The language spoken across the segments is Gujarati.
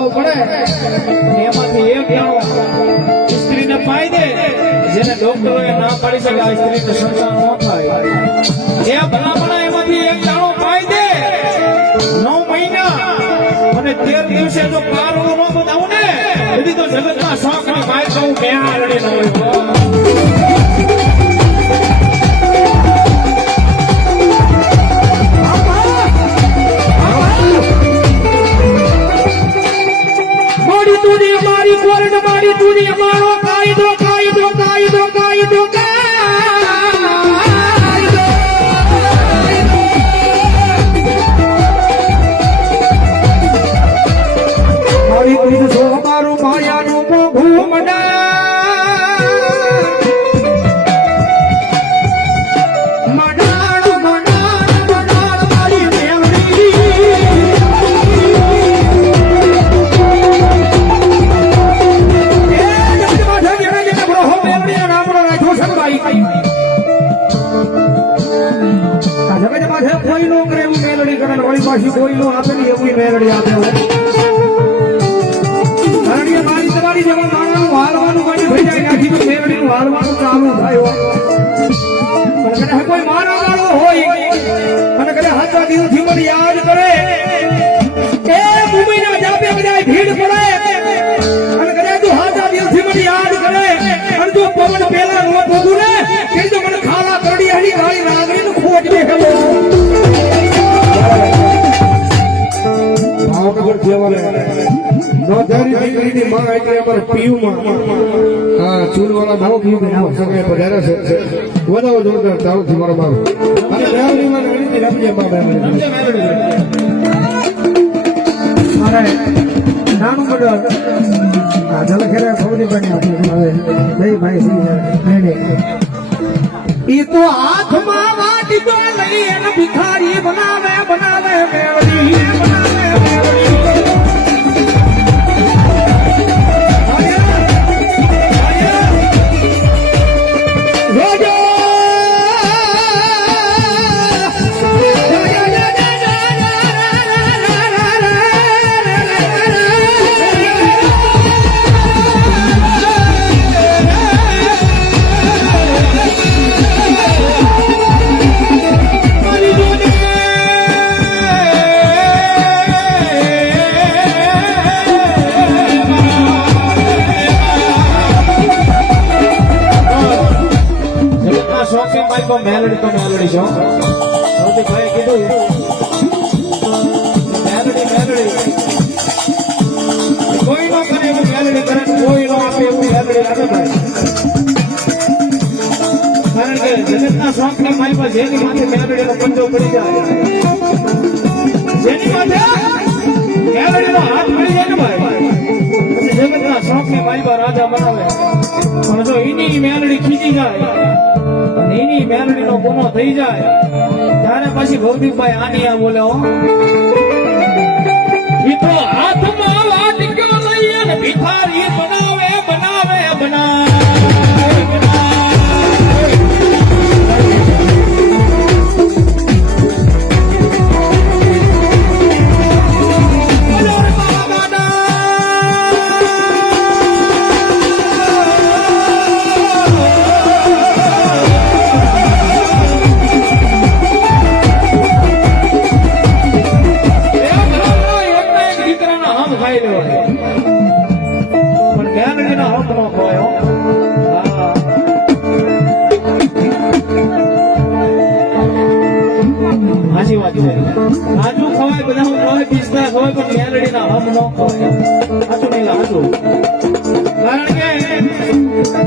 થવું પડે એમાંથી એક જણો સ્ત્રીને પાઈ દે જેને ડોક્ટરોએ ના પાડી શકે આ સ્ત્રીને સંતાન ન થાય એ ભલામણા એમાંથી એક જણો પાઈ દે 9 મહિના અને 13 દિવસે જો કારણો ન બતાવું ને એથી તો જગતના શોખની ભાઈ કહું બેહાડી ન હોય મારી તુરી મારો કાયદો કાયદો કાયદો કાયદો મારી તુરી સો મારું માયાનું મોઘું કોઈ નો આપેલી એવી મેલડી આપે કારણ કે મારી તમારી જેવા માણસનું હાલવાનું બની થઈ જાય નાખી તો મેલડીનું હાલવાનું ચાલુ થાય પણ કદાચ કોઈ મારો વાળો હોય અને કદાચ હાથા દિવસથી મને યાદ કરે એ મુંબઈના જાપે બધા ભીડ પડે અને કદાચ તું હાથા દિવસથી મને યાદ કરે અને તું પવન પેલા નો પોગું ને કે તો મને ખાલા કરડી હરી ગાળી રાગડીનું ખોટ દેખેલો ભાવનગર જેવાને નોધારી દીકરીની માં એટલે અમારે પીયુમાં હા ચૂલવાળા ભાવ પીયુ બનાવ સમય પધારે છે વધારો જોરદાર ચાલુ થી મારો બાપ અને મેલડી માં ગણિત રમજે બાપ રમજે મેલડી અરે નાનું બડો આ જલ ખેરા સૌદી બની આપી હવે જય ભાઈ શ્રી મેડે ઈ તો હાથમાં વાટી તો લઈ અને ભિખારી બનાવે બનાવે મેલડી મેલડી તો મેલડી છો સૌથી ભાઈ કીધું મેલડી મેલડી કોઈ નો કરે એવું મેલડી કરે કોઈ નો આપે એવું મેલડી કરે ભાઈ કારણ કે જગતના શોખ ની મારી પાસે જેની માથે મેલડી નો પંજો પડી જાય જેની માથે મેલડી નો હાથ પડી જાય ને ભાઈ પછી જગતના શોખ ની મારી પાસે રાજા બનાવે પણ જો એની મેલડી ખીચી જાય એની મેલડી નો ગુનો થઈ જાય ત્યારે પછી ભૌતિકભાઈ આની આ બોલે ઈ તો હાથમાં વાટક્યો લઈ અને ભિખારી બનાવે બનાવે બનાવે આજુ ખવાય બધા ખવાય પીસતા ખવાય પણ મેલડી ના હમ નો ખવાય આજુ નહીં આજુ કારણ કે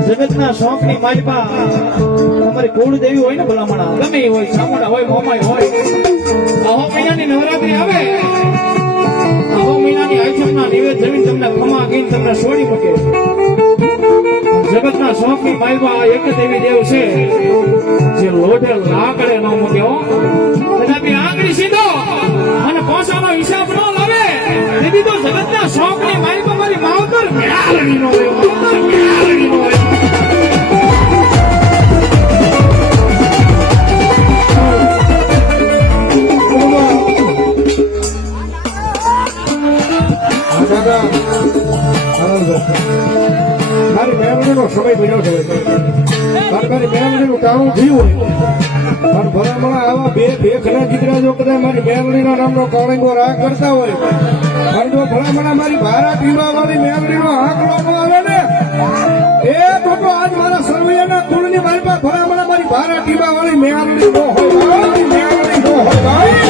જગતના શોખ ની માલિપા તમારી કુળદેવી હોય ને ભલામણા ગમે હોય સામોડા હોય મોમાઈ હોય આહો મહિનાની નવરાત્રી આવે આહો મહિનાની આઈટમના નિવેદ જમીન તમને ખમા ગીન તમને છોડી મૂકે જગતના શોખ ની માલિપા એક દેવી દેવ છે જે લોઢે લાકડે ન મૂક્યો કદાપી આંગળી સીધો અને પોસાનો હિસાબ ન લાવે તેથી તો જગતના શોખ ની મારી મારી માવતર મેળવી નો દાદા મારી મેમરીનો સમય બન્યો છે મારી મેમરીનું ટાણું થયું હોય પણ ભલામણા આવા બે ભેખના દીકરા જો કદાચ મારી મેમરીના નામનો કાળીંગો રાગ કરતા હોય પણ જો ભલામણા મારી ભારા પીવા વાળી મેમરીનો આંકડો ન આવે ને એ તો આજ મારા સર્વૈયાના કુળની મારી પાસે ભલામણા મારી ભારા પીવા વાળી મેમરી ન હોય મેમરી ન હોય ભાઈ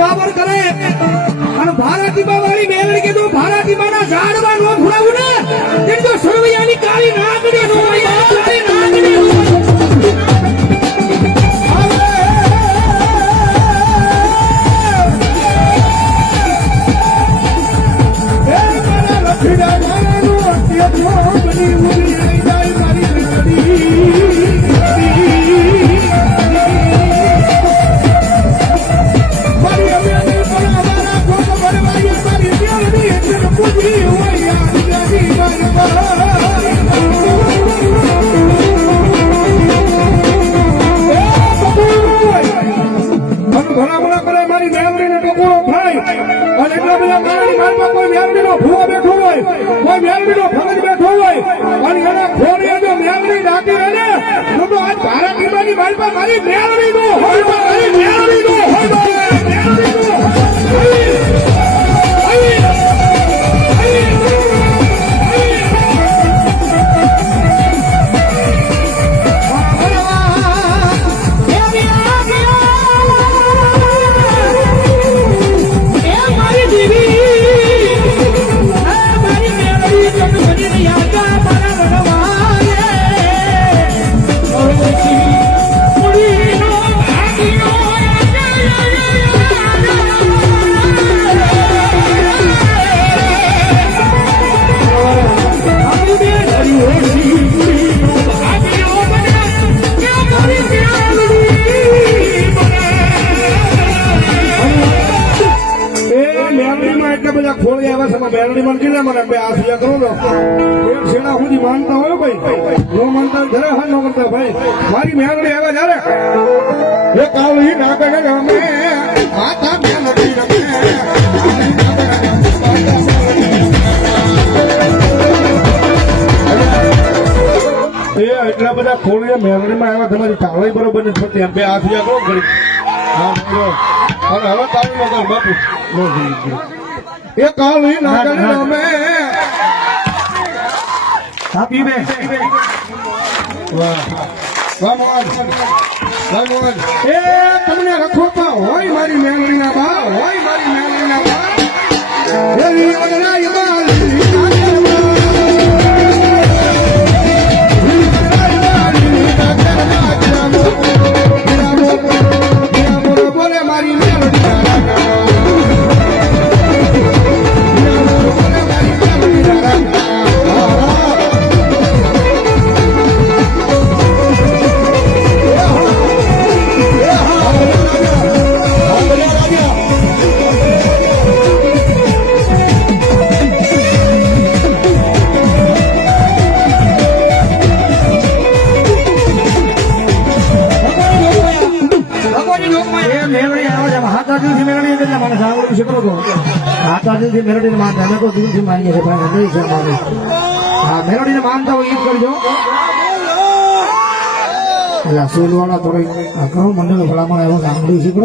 પાવર કરે અને ભારતી બાવાળી મેલડી કીધું ભારતી બાના ઝાડવા નો ધુરાવું ને તે તો સર્વૈયાની કાળી નાગડી નો કાળી નાગડી મારી મેળવી નો હોય મારી મેળવી નો હોય મેલડી મન કીધા મને બે આ સિયા કરો એક છેડા સુધી માનતા હોય ભાઈ નો માનતા ઘરે હા નો કરતા ભાઈ મારી મેલડી આવે જ્યારે એ કાળી નાગણ રમે માતા મેલડી રમે એ એટલા બધા ખોળિયા મેલડીમાં આવ્યા તમારી તાળી બરોબર નથી થતી એમ બે આ સિયા કરો ઘડી હા બોલો અને હવે તાળી વગર બાપુ નો થઈ એ કાળી નાગણ રમે હાપી બે વાહ વાહ મોહન એ તમને રખોપા હોય મારી મેલડીના બા હોય મારી મેલડીના બા એવી અગરાઈ બાલી મારી મેલડી મેલડી આવે છે હાથા દિવસથી મેલડી એટલે મને સાંભળવું શીખો છો હાથા દિવસથી મેલડીને માનતા અમે તો દૂરથી માનીએ છીએ પણ નહીં છે માની હા મેલડીને માનતા હોય એ જ કરજો એટલે સુલવાળા થોડી કરો મંડળ ભલામણ એવો સાંભળ્યું શીખો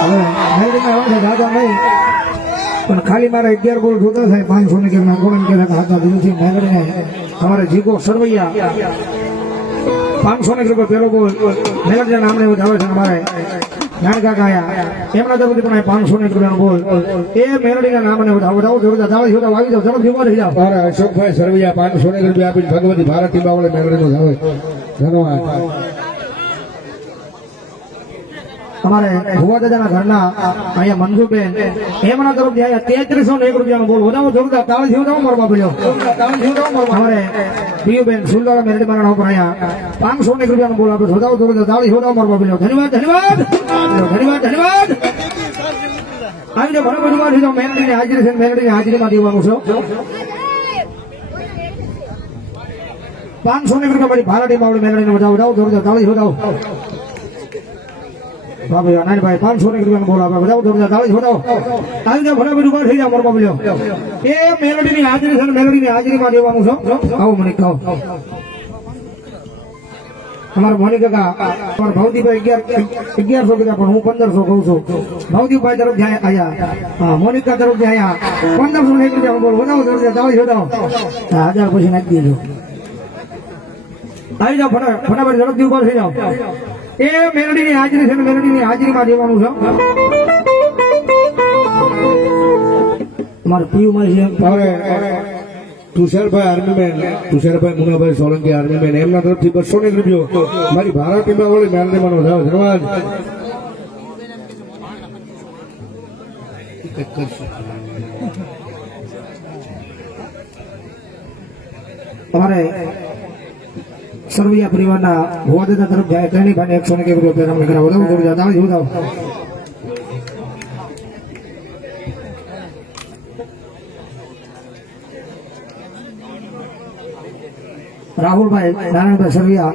હવે મેલડીમાં એવો છે દાદા નહીં પણ ખાલી મારે 11 બોલ જોતા થાય 500 ની કિંમત કોણ કે હાથા દિવસથી મેલડીને તમારે જીગો સરવૈયા 500 ની રૂપિયા પેલો બોલ મેલડીના નામને આવે છે અમારે નાનકા આયા એમના તરફથી પણ 500 ની રૂપિયાનો બોલ એ મેલડીના નામને વધાવો જોરદાર દાવા જોતા વાગી જાવ ઝડપ ઉભા થઈ જાવ અરે અશોકભાઈ સરવૈયા 500 ની રૂપિયા આપીને ભગવતી ભારતી બાવળે મેળવીનો જાવે ધન્યવાદ અમારે ભુવા દાદાના ઘરના અહીંયા મંજુબેન એમના તરફથી આયા 3301 રૂપિયાનો બોલ વધાવો જોરદાર તાળી વધાવો મારવા પડ્યો અમારે પીયુબેન સુલદારા મેરડી મારા ઉપર અહીંયા 500 ની રૂપિયાનો બોલ આપણે વધાવો જોરદાર તાળી વધાવો મારવા પડ્યો ધન્યવાદ ધન્યવાદ ધન્યવાદ ધન્યવાદ આવી જો ઘણો બધું વાત મેરડીની હાજરી છે મેરડીની હાજરીમાં દેવાનું છે 500 ની રૂપિયા મારી ભારતી બાવળી મેરડીને વધાવો જોરદાર તાળી વધાવો બાબુ નાનભાઈ 500 ની રૂપિયાનો બોલ આપે બધા જોરદાર તાળી છોડાવો આવી જાવ ભલે બધું થઈ જાવ મોરબા બોલ્યો એ મેલોડીની હાજરી છે મેલોડીની હાજરીમાં દેવાનું છે આવો મને કહો અમારા મોની કાકા અમારા ભવદીભાઈ 1100 કીધા પણ હું 1500 કહું છું ભવદીભાઈ તરફ આયા હા મોનિકા તરફ આયા 1500 ની રૂપિયાનો બોલ વધાવો જોરદાર તાળી છોડાવો 1000 પછી નાખી દેજો આવી જાવ ફટાફટ ઝડપથી ઉભા થઈ જાવ એ મેલડીની હાજરી છે મેલડીની હાજરીમાં દેવાનું છે અમારે પીયુમાં છે હવે તુષારભાઈ આર્મીમેન તુષારભાઈ મુનાભાઈ સોલંકી આર્મીમેન એમના તરફથી 200 ની રૂપિયો મારી ભારતી બાવળે મેળવીનો જાવે ધન્યવાદ અમારે સરવૈયા પરિવારના ભુવા દાદા તરફ જાય તેની ભાઈ 100 ની રૂપિયા અમને કરાવો વધાવો જોરદાર તાળી વધાવો રાહુલભાઈ નારાયણભાઈ સરવૈયા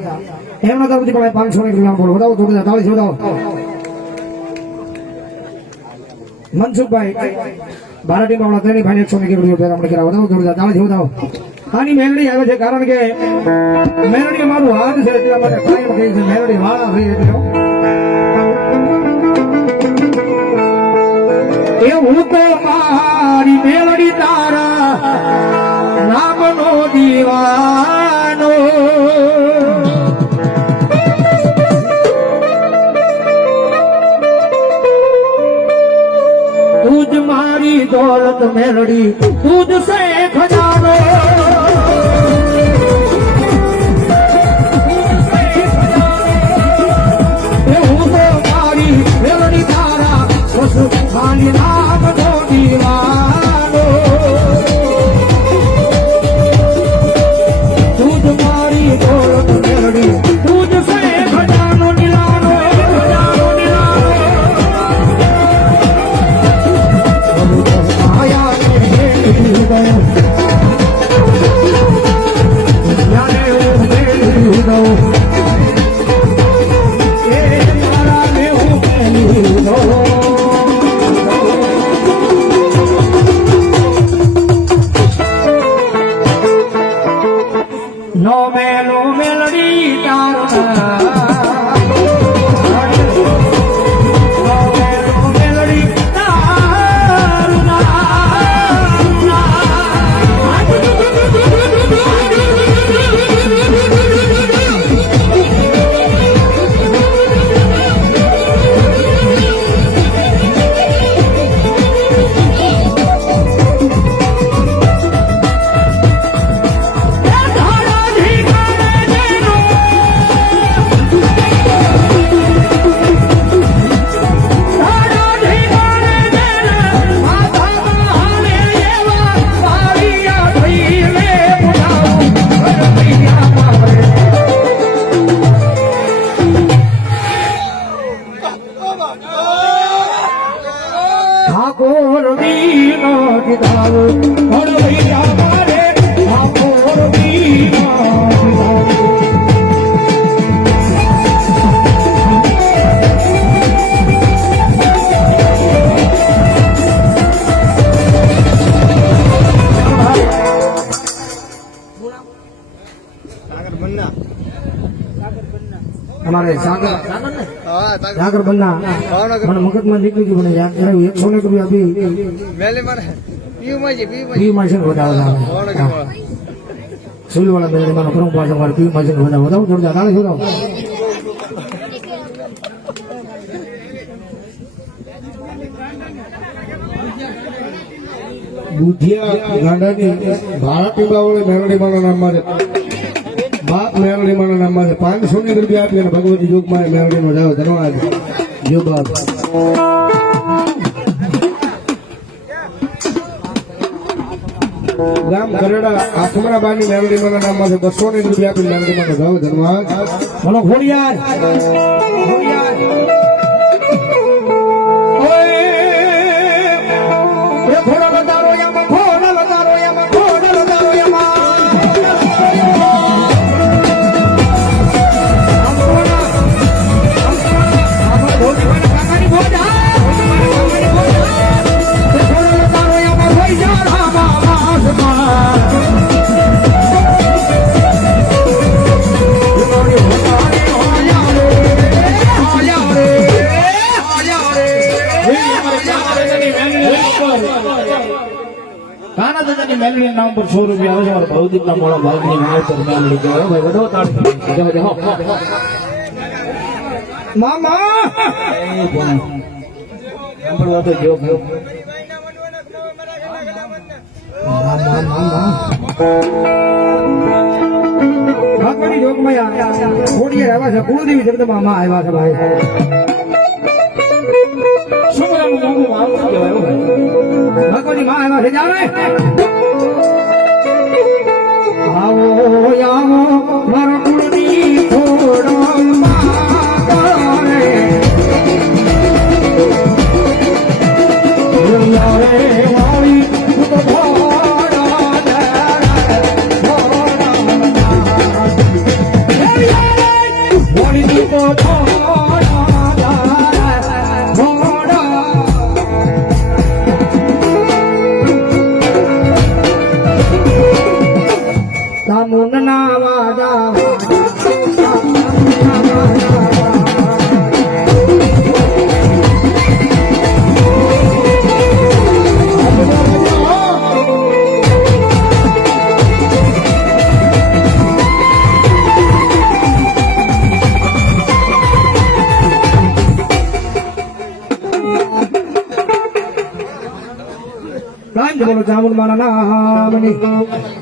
એમના તરફથી પણ 500 ની રૂપિયા બોલ વધાવો જોરદાર તાળી વધાવો મનસુખભાઈ ભારતી બાવળા તેની ભાઈ 100 ની રૂપિયા અમને કરાવો વધાવો જોરદાર તાળી વધાવો આની મેલડી આવે છે કારણ કે મેલડી મારું હાથ છે એટલા માટે કાયમ કહે છે મેલડી વાળા થઈ એટલે એવું તો મારી મેલડી તારા નામનો દીવાનો તુજ મારી દોલત મેલડી તુજ સે ખજાનો ખાલી નામ નો દીવાનો તુજ મારી દોલત મેલડી તુજ સે ખજાનો નિલાનો આયા ને મેલી ગયો યાને મેલી ગયો એ મારા ને હું મેલી ગયો નો મેલો મેલડી તારા નો મેલો મેલડી તારા અમારે સાગર સાગર બન્ના મને મગજમાં નીકળી ગયું મને યાદ કરાવ્યું 100 રૂપિયા આપી પી માસન વધાવો સુલવાળા મેળવીમાં કરમ પાછળ મારે પી માસન વધાવો જોરદાર તાળી જોડાવો બુધિયા ગાંડાની ભારત ટીમાવાળી મેલડીમાંના નામમાં છે બાપ મેલડીમાંના નામમાં છે 500 રૂપિયા આપી અને ભગવતી યોગમાં મેલડીમાં જાઓ ધન્યવાદ જો બાપ ગામ ગરડા આથમરાબાની મેલડીમાંના નામમાં છે 200 રૂપિયા આપી મેલડીમાં જાઓ ધન્યવાદ બોલો ઘોડિયાર ઘોડિયાર ઓય ઘોડા વધારો યામાં ઘોડા વધારો યામાં ઘોડા વધારો યામાં કાના દાદાની મેલડીના નામ પર 100 રૂપિયા આવે છે મારા ભવદીપના મોડા ભાગની માવતર મેલડી કહેવાય ભાઈ વધો તાળી જાઓ જાઓ મામા એ બોલ સાંભળવા તો જો ભગવાનની જોગમાં ઘોડિયાર આવ્યા છે કુળદેવી જગદંબા માં આવ્યા છે ભાઈ છોકરાનું નામ માવતર કહેવાય હો ભાઈ ભગવાનની માં આવ્યા છે જાણે આવો આવો મારા કુળની ઘોડો મારે વાળી તો બોલો જામુન માના નામની